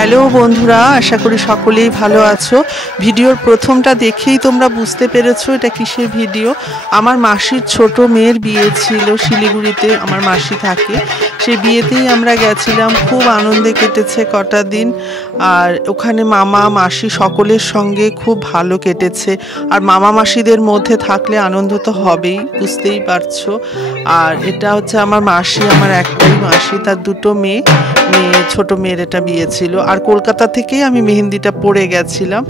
Hello বন্ধুরা, আশা করি সকলেই ভালো আছো। ভিডিওর প্রথমটা দেখেই তোমরা বুঝতে পেরেছো এটা কিসের ভিডিও। আমার মাসির ছোট মেয়ের বিয়ে ছিল শিলিগুড়িতে, আমার মাসি থাকে। সেই বিয়েতেই আমরা গেছিলাম, খুব আনন্দে কেটেছে কটা দিন। আর ওখানে মামা মাসি সকলের সঙ্গে খুব ভালো কেটেছে। আর মামা মাসিদের মধ্যে থাকলে আনন্দ তো হবেই, বুঝতেই পারছো। আর এটা হচ্ছে আমার মাসি, আমার একটাই মাসি, তার দুটো মেয়ে, ছোট মেয়ের এটা বিয়ে ছিল। আর কলকাতা থেকেই আমি মেহেন্দিটা পরে গেছিলাম।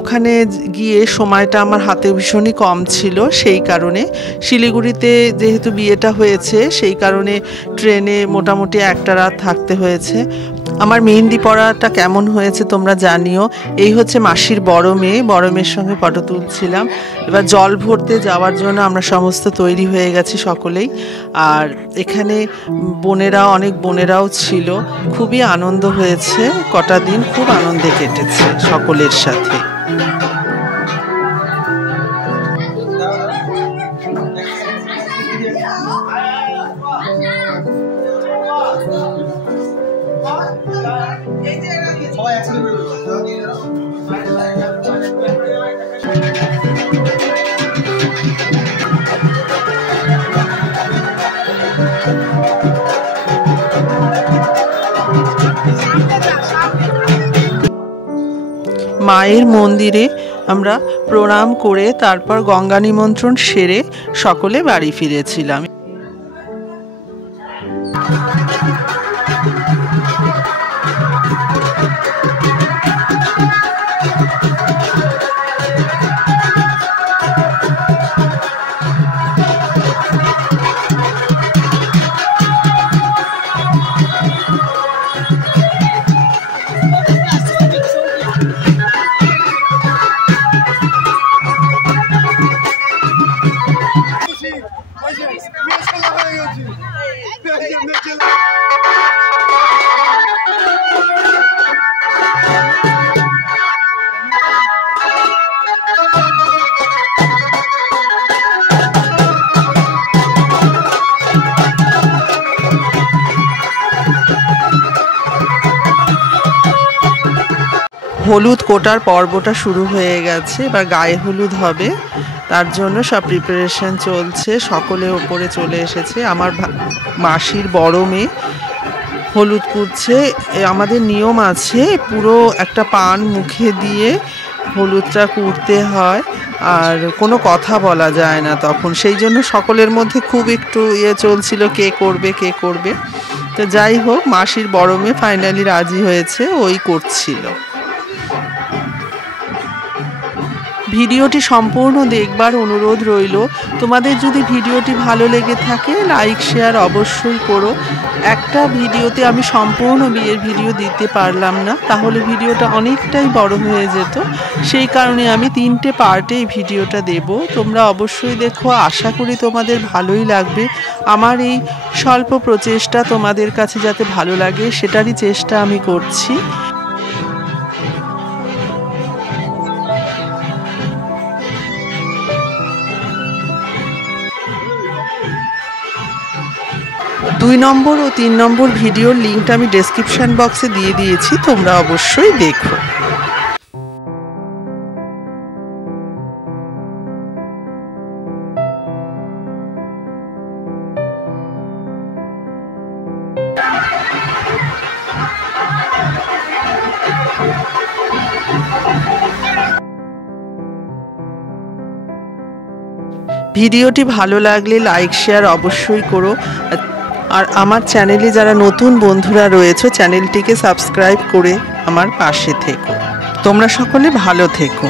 ওখানে গিয়ে সময়টা আমার হাতে ভীষণই কম ছিল, সেই কারণে শিলিগুড়িতে যেহেতু বিয়েটা হয়েছে সেই কারণে ট্রেনে মোটামুটি একটা রাত থাকতে হয়েছে। আমার মেহেন্দি পরাটা কেমন হয়েছে তোমরা জানিও। এই হচ্ছে মাসির বড় মেয়ের সঙ্গে ফটো তুলছিলাম। এবার জল ভরতে যাওয়ার জন্য আমরা সমস্ত তৈরি হয়ে গেছি সকলেই। আর এখানে অনেক বোনেরাও ছিল। খুবই আনন্দ হয়েছে, কটা দিন খুব আনন্দে কেটেছে সকলের সাথে। মায়ের মন্দিরে আমরা প্রণাম করে তারপর গঙ্গা নিমন্ত্রণ সেরে সকলে বাড়ি ফিরেছিলাম। হলুদ কোটার পর্বটা শুরু হয়ে গেছে, এবার গায়ে হলুদ হবে, তার জন্য সব প্রিপারেশন চলছে। সকলে ওপরে চলে এসেছে। আমার মাসির বড় মেয়ে হলুদ কুড়ছে। আমাদের নিয়ম আছে, পুরো একটা পান মুখে দিয়ে হলুদটা কুড়তে হয়, আর কোনো কথা বলা যায় না তখন। সেই জন্য সকলের মধ্যে খুব একটু চলছিল, কে করবে। তো যাই হোক, মাসির বড় মেয়ে ফাইনালি রাজি হয়েছে, ওই করছিল। ভিডিওটি সম্পূর্ণ দেখবার অনুরোধ রইল। তোমাদের যদি ভিডিওটি ভালো লেগে থাকে লাইক শেয়ার অবশ্যই করো। একটা ভিডিওতে আমি সম্পূর্ণ বিয়ের ভিডিও দিতে পারলাম না, তাহলে ভিডিওটা অনেকটাই বড় হয়ে যেত। সেই কারণে আমি 3টে পার্টে এই ভিডিওটা দেব। তোমরা অবশ্যই দেখো, আশা করি তোমাদের ভালোই লাগবে। আমার এই স্বল্প প্রচেষ্টা তোমাদের কাছে যাতে ভালো লাগে সেটারই চেষ্টা আমি করছি। দুই নম্বর ও 3 নম্বর ভিডিওর লিঙ্কটা আমি ডেসক্রিপশন বক্সে দিয়ে দিয়েছি, তোমরা অবশ্যই দেখো। ভিডিওটি ভালো লাগলে লাইক শেয়ার অবশ্যই করো। আর আমার চ্যানেলে যারা নতুন বন্ধুরা রয়েছে চ্যানেলটিকে সাবস্ক্রাইব করে আমার পাশে থেকো। তোমরা সকলে ভালো থেকো।